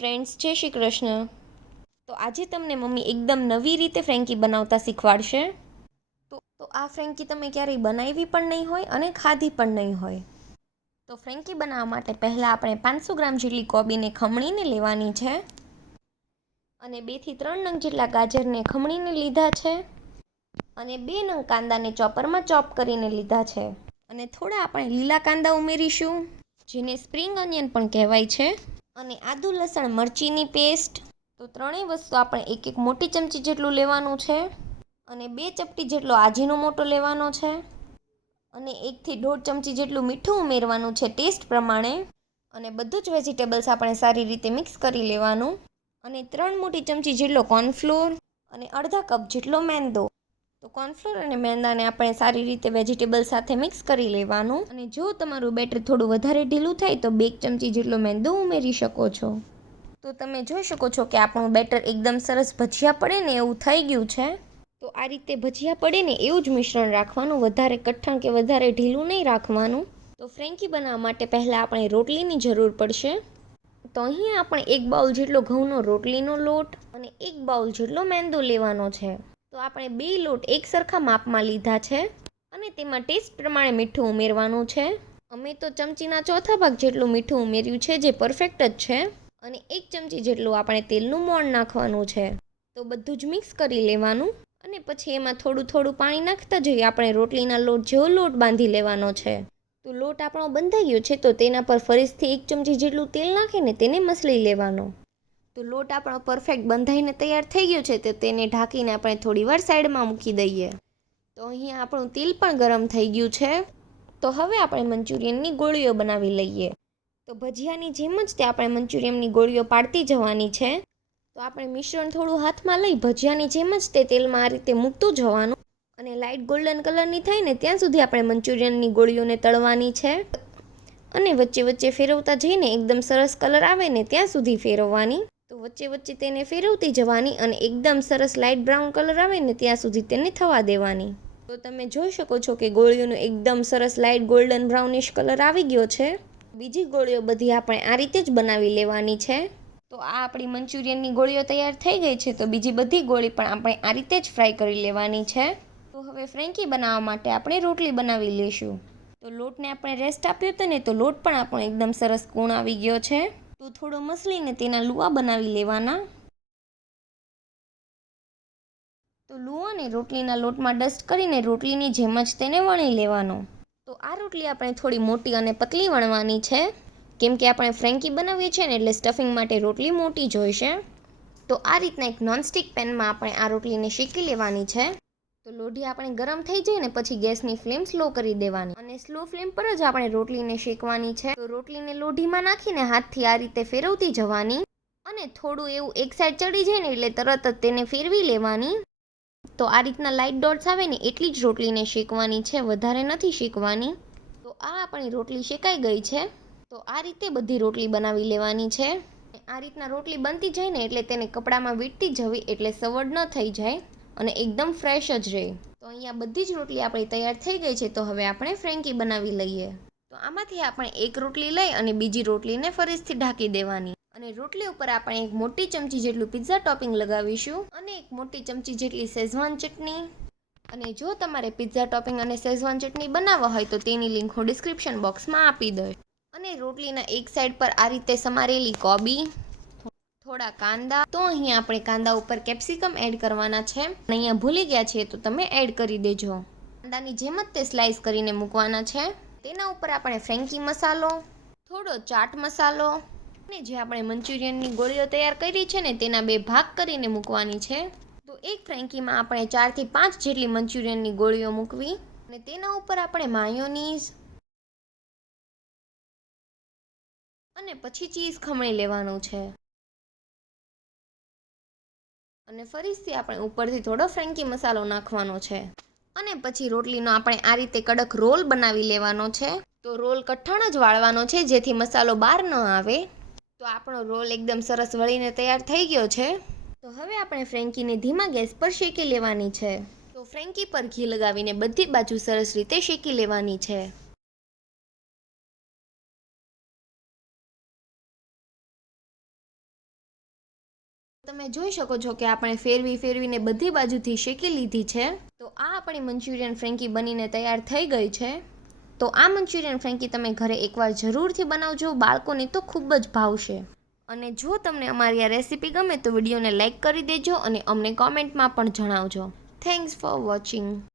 Friends, જય શ્રી કૃષ્ણ. તો આજે તમને મમ્મી એકદમ નવી રીતે ફ્રેન્કી બનાવતા શીખવાડશે. તો આ ફ્રેન્કી તમે ક્યારેય બનાવી પણ નહીં હોય અને ખાધી પણ નહીં હોય. તો ફ્રેન્કી બનાવવા માટે પહેલાં આપણે 500 ગ્રામ જેટલી કોબીને ખમણીને લેવાની છે અને 2 થી 3 નંગ જેટલા ગાજરને ખમણીને લીધા છે અને 2 નંગ કાંદાને ચોપરમાં ચોપ કરીને લીધા છે અને થોડા આપણે લીલા કાંદા ઉમેરીશું, જેને સ્પ્રિંગ ઓનિયન પણ કહેવાય છે, અને આદુ લસણ મરચીની પેસ્ટ. તો ત્રણેય વસ્તુ આપણે 1 મોટી ચમચી જેટલું લેવાનું છે અને 2 ચપટી જેટલો આજીનો મોટો લેવાનો છે અને 1 થી 1.5 ચમચી જેટલું મીઠું ઉમેરવાનું છે ટેસ્ટ પ્રમાણે. અને બધું જ વેજીટેબલ્સ આપણે સારી રીતે મિક્સ કરી લેવાનું અને 3 મોટી ચમચી જેટલો કોર્નફ્લોર અને અડધા કપ જેટલો મેંદો. તો કોર્નફ્લોર અને મેંદાને આપણે સારી રીતે વેજીટેબલ સાથે મિક્સ કરી લેવાનું. અને જો તમારું બેટર થોડું વધારે ઢીલું થાય તો 2 ચમચી જેટલો મેંદો ઉમેરી શકો છો. તો તમે જોઈ શકો છો કે આપણું બેટર એકદમ સરસ ભજીયા પડે ને એવું થઈ ગયું છે. તો આ રીતે ભજીયા પડે ને એવું જ મિશ્રણ રાખવાનું, વધારે કઠણ કે વધારે ઢીલું નહીં રાખવાનું. તો ફ્રેન્કી બનાવવા માટે પહેલાં આપણે રોટલીની જરૂર પડશે. તો અહીં આપણે 1 બાઉલ જેટલો ઘઉંનો રોટલીનો લોટ અને 1 બાઉલ જેટલો મેંદો લેવાનો છે. તો આપણે 2 લોટ એક સરખા માપમાં લીધા છે અને તેમાં ટેસ્ટ પ્રમાણે મીઠું ઉમેરવાનું છે. અમે તો ચમચીના ચોથા ભાગ જેટલું મીઠું ઉમેર્યું છે, જે પરફેક્ટ જ છે. અને 1 ચમચી જેટલું આપણે તેલનું મોણ નાખવાનું છે. તો બધું જ મિક્સ કરી લેવાનું અને પછી એમાં થોડું થોડું પાણી નાખતા જઈએ. આપણે રોટલીના લોટ જેવો લોટ બાંધી લેવાનો છે. તો લોટ આપણો બંધાઈ ગયો છે, તો તેના પર ફરીથી 1 ચમચી જેટલું તેલ નાખીને તેને મસળી લેવાનો. તો લોટ આપણો પરફેક્ટ બંધાઈને તૈયાર થઈ ગયો છે, તો તેને ઢાંકીને આપણે થોડીવાર સાઈડમાં મૂકી દઈએ. તો અહીંયા આપણું તેલ પણ ગરમ થઈ ગયું છે. તો હવે આપણે મંચુરિયનની ગોળીઓ બનાવી લઈએ. તો ભજીયાની જેમ જ તે આપણે મંચુરિયનની ગોળીઓ પાડતી જવાની છે. તો આપણે મિશ્રણ થોડું હાથમાં લઈ ભજીયાની જેમ જ તે તેલમાં આ રીતે મૂકતું જવાનું અને લાઇટ ગોલ્ડન કલરની થાય ને ત્યાં સુધી આપણે મંચુરિયનની ગોળીઓને તળવાની છે અને વચ્ચે વચ્ચે ફેરવતા જઈને એકદમ સરસ કલર આવે ને ત્યાં સુધી ફેરવવાની. તો વચ્ચે વચ્ચે તેને ફેરવતી જવાની અને એકદમ સરસ લાઇટ બ્રાઉન કલર આવે ને ત્યાં સુધી તેને થવા દેવાની. તો તમે જોઈ શકો છો કે ગોળીઓનો એકદમ સરસ લાઇટ ગોલ્ડન બ્રાઉનિશ કલર આવી ગયો છે. બીજી ગોળીઓ બધી આપણે આ રીતે જ બનાવી લેવાની છે. તો આ આપણી મંચુરિયનની ગોળીઓ તૈયાર થઈ ગઈ છે. તો બીજી બધી ગોળી પણ આપણે આ રીતે જ ફ્રાય કરી લેવાની છે. તો હવે ફ્રેન્કી બનાવવા માટે આપણે રોટલી બનાવી લઈશું. તો લોટને આપણે રેસ્ટ આપ્યો હતો ને, તો લોટ પણ આપણો એકદમ સરસ કૂણ આવી ગયો છે. તો થોડો મસળીને તેના લુવા બનાવી લેવાના. તો લુવાને રોટલીના લોટમાં ડસ્ટ કરીને રોટલીની જેમ જ તેને વણી લેવાનો. તો આ રોટલી આપણે થોડી મોટી અને પતલી વણવાની છે, કેમ કે આપણે ફ્રેન્કી બનાવીએ છીએ ને એટલે સ્ટફિંગ માટે રોટલી મોટી જોઈશે. તો આ રીતના એક નોનસ્ટિક પેનમાં આપણે આ રોટલીને શેકી લેવાની છે. તો લોઢી આપણે ગરમ થઈ જાય ને પછી ગેસની ફ્લેમ સ્લો કરી દેવાની અને સ્લો ફ્લેમ પર જ આપણે રોટલીને શેકવાની છે. તો રોટલીને લોઢીમાં નાખીને હાથથી આ રીતે ફેરવતી જવાની અને થોડું એવું એક સાઈડ ચડી જાય ને એટલે તરત જ તેને ફેરવી લેવાની. તો આ રીતના લાઇટ ડોટ્સ આવે ને એટલી જ રોટલીને શેકવાની છે, વધારે નથી શેકવાની. તો આ આપણી રોટલી શેકાઈ ગઈ છે. તો આ રીતે બધી રોટલી બનાવી લેવાની છે. આ રીતના રોટલી બનતી જાય ને એટલે તેને કપડામાં વીંટતી જવી, એટલે સવડ ન થઈ જાય અને એકદમ ફ્રેશ જ રહે. તો અહીંયા બધી જ રોટલી આપણી તૈયાર થઈ ગઈ છે. તો હવે આપણે ફ્રેન્કી બનાવી લઈએ. તો આમાંથી આપણે એક રોટલી લઈ અને બીજી રોટલીને ફરીથી ઢાંકી દેવાની અને રોટલી ઉપર આપણે 1 મોટી ચમચી જેટલું પિઝા ટોપિંગ લગાવીશું અને 1 મોટી ચમચી જેટલી શેઝવાન ચટણી. અને જો તમારે પિઝા ટોપિંગ અને શેઝવાન ચટણી બનાવવા હોય તો તેની લિંક હું ડિસ્ક્રિપ્શન બોક્સમાં આપી દઈશ. અને રોટલીના એક સાઈડ પર આ રીતે સમારેલી કોબી, થોડા કાંદા. તો અહીંયા આપણે કાંદા ઉપર કેપ્સિકમ એડ કરવાના છે. અહીંયા ભૂલી ગયા છીએ તો તમે એડ કરી દેજો. કાંદાની જેમ જ તે સ્લાઇસ કરીને મૂકવાના છે. તેના ઉપર આપણે ફ્રેન્કી મસાલો, થોડો ચાટ મસાલો અને જે આપણે મંચુરિયનની ગોળીઓ તૈયાર કરી છે ને તેના 2 ભાગ કરીને મૂકવાની છે. તો એક ફ્રેન્કીમાં આપણે 4 થી 5 જેટલી મંચુરિયનની ગોળીઓ મૂકવી અને તેના ઉપર આપણે માયોનીઝ અને પછી ચીઝ ખમણી લેવાનું છે. અને ફરીથી આપણે ઉપરથી થોડો ફ્રેન્કી મસાલો નાખવાનો છે. અને પછી રોટલીનો આપણે આ રીતે કડક રોલ બનાવી લેવાનો છે. તો રોલ કઠણ જ વાળવાનો છે, જેથી મસાલો બહાર ન આવે. તો આપણો રોલ એકદમ સરસ વળીને તૈયાર થઈ ગયો છે. તો હવે આપણે ફ્રેન્કીને ધીમા ગેસ પર શેકી લેવાની છે. તો ફ્રેન્કી પર ઘી લગાવીને બધી બાજુ સરસ રીતે શેકી લેવાની છે. તમે જોઈ શકો છો કે આપણે ફેરવીને બધી બાજુથી શેકી લીધી છે. તો આ આપણી મંચુરિયન ફ્રેન્કી બનીને તૈયાર થઈ ગઈ છે. તો આ મંચુરિયન ફ્રેન્કી તમે ઘરે એકવાર જરૂરથી બનાવજો, બાળકોને તો ખૂબ જ ભાવશે. અને જો તમને અમારી આ રેસીપી ગમે તો વિડીયોને લાઇક કરી દેજો અને અમને કોમેન્ટમાં પણ જણાવજો. Thanks for watching.